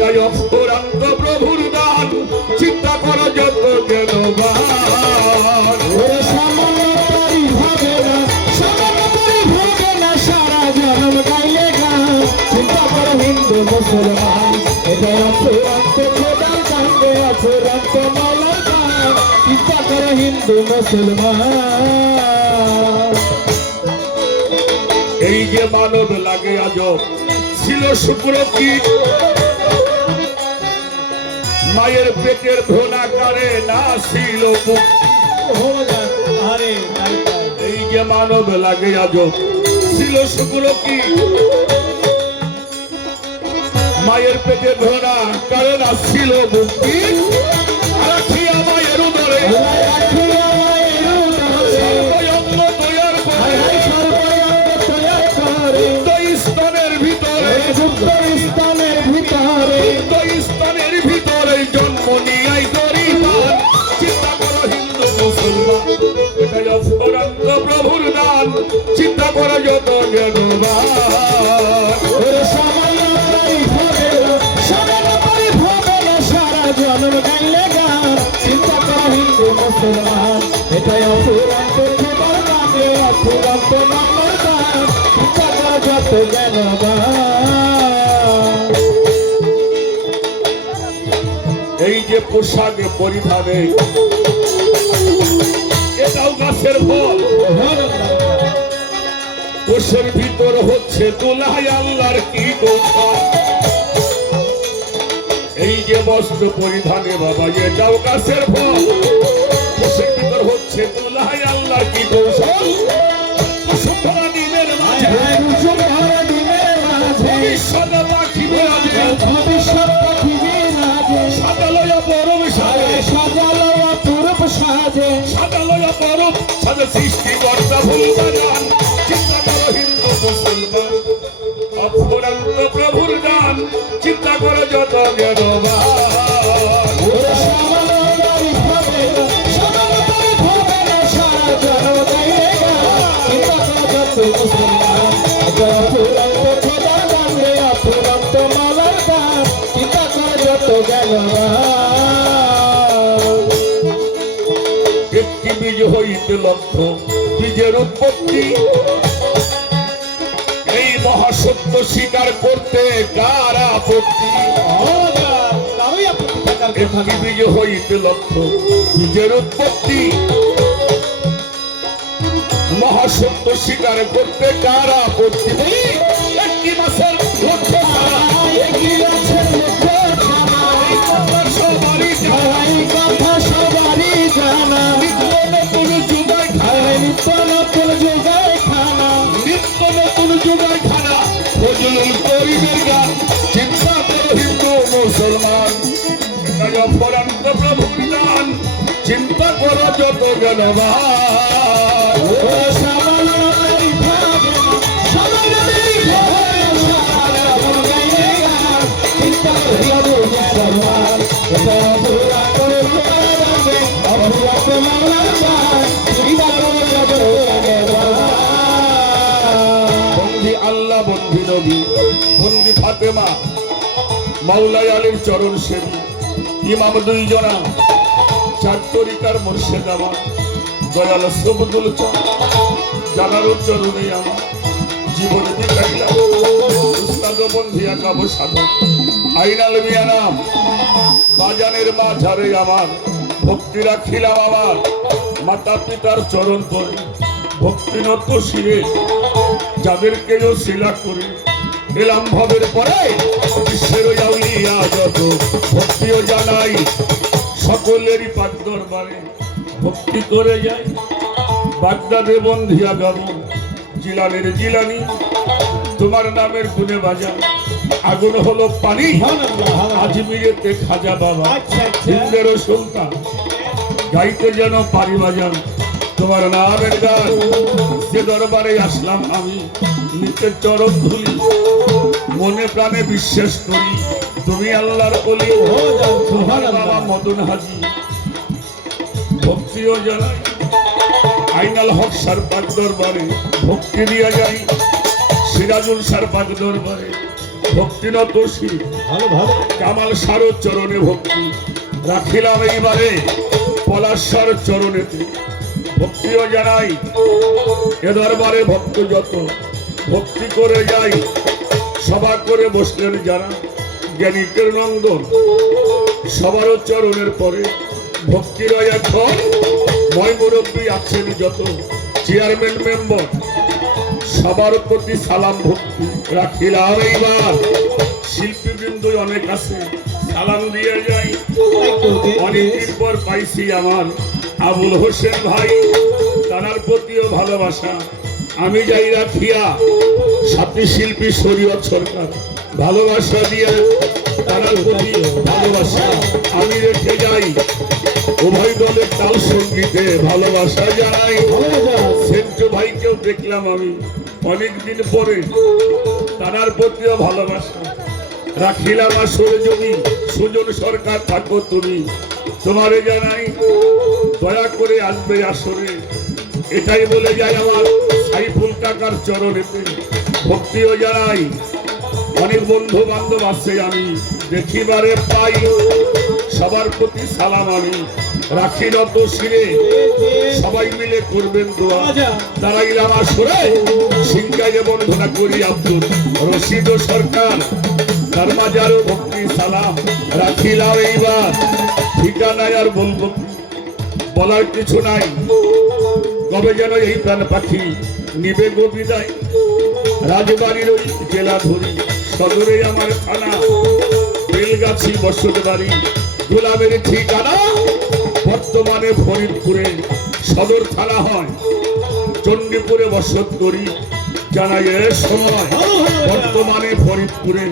এটাই অফুরন্ত প্রভুর দান, চিন্তা করো যত জ্ঞানবান। চিন্তা করো হিন্দু মুসলমান, এটাই অফুরন্ত খোদার দান, অফুরন্ত মাওলার দান। চিন্তা করো হিন্দু মুসলমান। এই যে মানব লাগে আজব, ছিল শুক্রকীট, মায়ের পেটের ভ্রূণাকারে না ছিল মুখ। এই যে মানব লাগে আজব, ছিল শুক্রকীট, মায়ের পেটে ভ্রূণাকারে না ছিল মুক্তি। রাখিয়া মায়ের উদরে স্তনের ভিতরে জন্ম নিয়াই গরিবান। চিন্তা করো হিন্দু মুসলমান, এটাই অফুরন্ত প্রভুর দান, চিন্তা করো যত জ্ঞানবান। চিন্তা করো হিন্দু মুসলমান, এটাই অফুরন্ত খোদার দান, অফুরন্ত মাওলার দান। চিন্তা করো যত জ্ঞানবান। এই যে পোশাকে পরিধানে, এটাও গাছের ফল, কোষের ভিতর হচ্ছে দোলাই আল্লাহর কি কৌশল। এই যে বস্ত্র পরিধানে বাবা, এটাও গাছের ফল, কোষের ভিতর হচ্ছে দোলাই আল্লাহর কি কৌশল। কুসুমভরা ডিমের মাঝে ভবিষ্যৎ পাখি বিরাজে, সাজালয়া পরম সাজে, সাজালয়া পরম সাজে সৃষ্টিকর্তা ভুলবান। চিন্তা করো হিন্দু মুসলমান, অফুরন্ত প্রভুর দান, চিন্তা করো যত জ্ঞানবান। একটি বীজ হইতে লক্ষ বীজের উৎপত্তি, এই মহাসত্য স্বীকার করতে কার আপত্তি। একটি বীজ হইতে লক্ষ বীজের উৎপত্তি, মহাসত্য স্বীকার করতে কার আপত্তি। একটি মাসের লক্ষ্য সবারই জানা, নিত্য নতুন যুগায় খানা, নিত্য নতুন যুগায় খানা, ফজলুল করিমের গান। চিন্তা করো হিন্দু মুসলমান, এটাই অফুরন্ত প্রভুর দান, চিন্তা করো যত জ্ঞানবান। বন্দি আল্লাহ, বন্দি নবী, বন্দি ফাতেমা, মাওলাই আলীর চরণ সেবী, ইমাম দুইজনা, চার তরিকার মুর্শিদ আমার দয়াল সবুদুল জানার চরণে আমার জীবনে দিলাম। উস্তাদ বন্ধি আঁকাবো সাধক আইনাল মিয়া নাম, বাজানের মাঝারে আমার ভক্তি রাখিলাম। আমার মাতা পিতার চরণ ধরে ভক্তিনত শিরে যাদেরকেও শিলা করে এলাম ভবের পরে। বিশ্বের আউলিয়া যত ভক্তিও জানাই, সকলেরই পাক দরবারে ভক্তি করে যাই। বাগদাদে বন্ধিয়া গাবো জিলানের জিলানি, তোমার নামের গুণে বাজা আগুন হলো পানি। আজমিরেতে খাজা বাবা হিন্দেরও সুলতান, গাইতে যেন পারি বাজান তোমার নামের গান। সে দরবারে আসলাম আমি নিচের চরণ ধুলি, মনে প্রাণে বিশ্বাস করি তুমি আল্লাহর ওলি। তোমার বাবা মদন হাজি ভক্তিও জানাই, আইনাল হক সার পাক দরবারে ভক্তি দিয়া যাই। সিরাজুল সার পাক দরবারে ভক্তিনত শির ভালো ভালো কামাল সারো চরণে ভক্তি রাখিলাম এইবারে পলাশ্বর চরণেতে ভক্তিও জানাই এ দরবারে ভক্ত যত ভক্তি করে যাই সভা করে বসলেন যারা জ্ঞানীকের নন্দন সবারও চরণের পরে ভক্তির এখন ময় মুরব্বী আছেন যত চেয়ারম্যান মেম্বার সবার প্রতি সালাম ভক্তি রাখিলাম এইবার শিল্পীবৃন্দ অনেক আছে সালাম দিয়ে যাই অনেকদিন পর পাইছি আমার আবুল হোসেন ভাই তার প্রতিও ভালোবাসা আমি যাই রাখিয়া সাথী শিল্পী শরীয়ত সরকার ভালোবাসা দিয়ে তার প্রতি ভালোবাসা আমি রেখে যাই উভয় দলের তাল সঙ্গীতে ভালোবাসা জানাই সেন্টু ভাইকেও দেখলাম আমি অনেকদিন পরে তার প্রতিও ভালোবাসা রাখিলাম আসলে যদি সুজন সরকার থাকো তুমি তোমারে জানাই দয়া করে আসবে আসরে এটাই বলে যাই আমার সাইফুল কাকার চরণেতে ভক্তিও জানাই অনেক বন্ধু বান্ধব আছে আমি দেখিবারে পাই সবার প্রতি সালাম আমি রাখি নত শিরে সবাই মিলে করবেন দোয়া দাঁড়াইলাম আসরে সিংহাইয়ে বন্ধনা করি আব্দুল রশিদ সরকার তার মাঝারও ভক্তি সালাম রাখিলাম এইবার ঠিকানায় আর বলবো বলার কিছু নাই কবে যেন এই প্রাণ পাখি নিবে গো বিদায় রাজবাড়ির ওই জেলা ধরি সদরে আমার থানা বেলগাছি বসত বাড়ি গোলামের ঠিকানা বর্তমানে ফরিদপুরে সদর থানা হয় চণ্ডীপুরে বসত করি জানাই এর সময় বর্তমানে ফরিদপুরে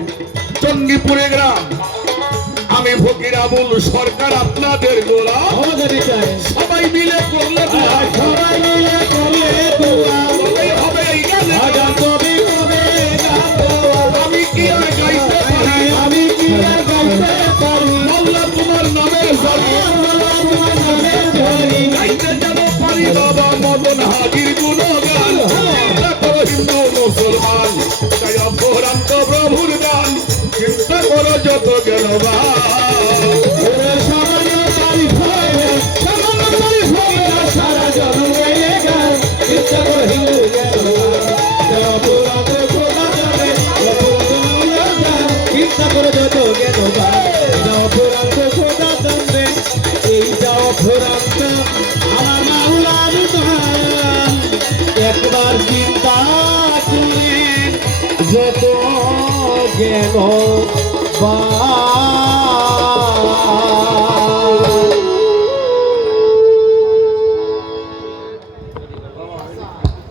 চণ্ডীপুরে গ্রাম আমি ফকির আবুল সরকার আপনাদের গোলাম সবাই মিলে করলে হবে এই গানে আমি কি আর গাইতে পারি মোল্লা তোমার নামের গাইতে যেন পারি বাবা মদন হাজির গুণগান হিন্দু মুসলমান তাই অপরান্ত প্রভুর গান চিন্তা করো যত জ্ঞানবান একবার চিন্তা করলেন যত জ্ঞান বা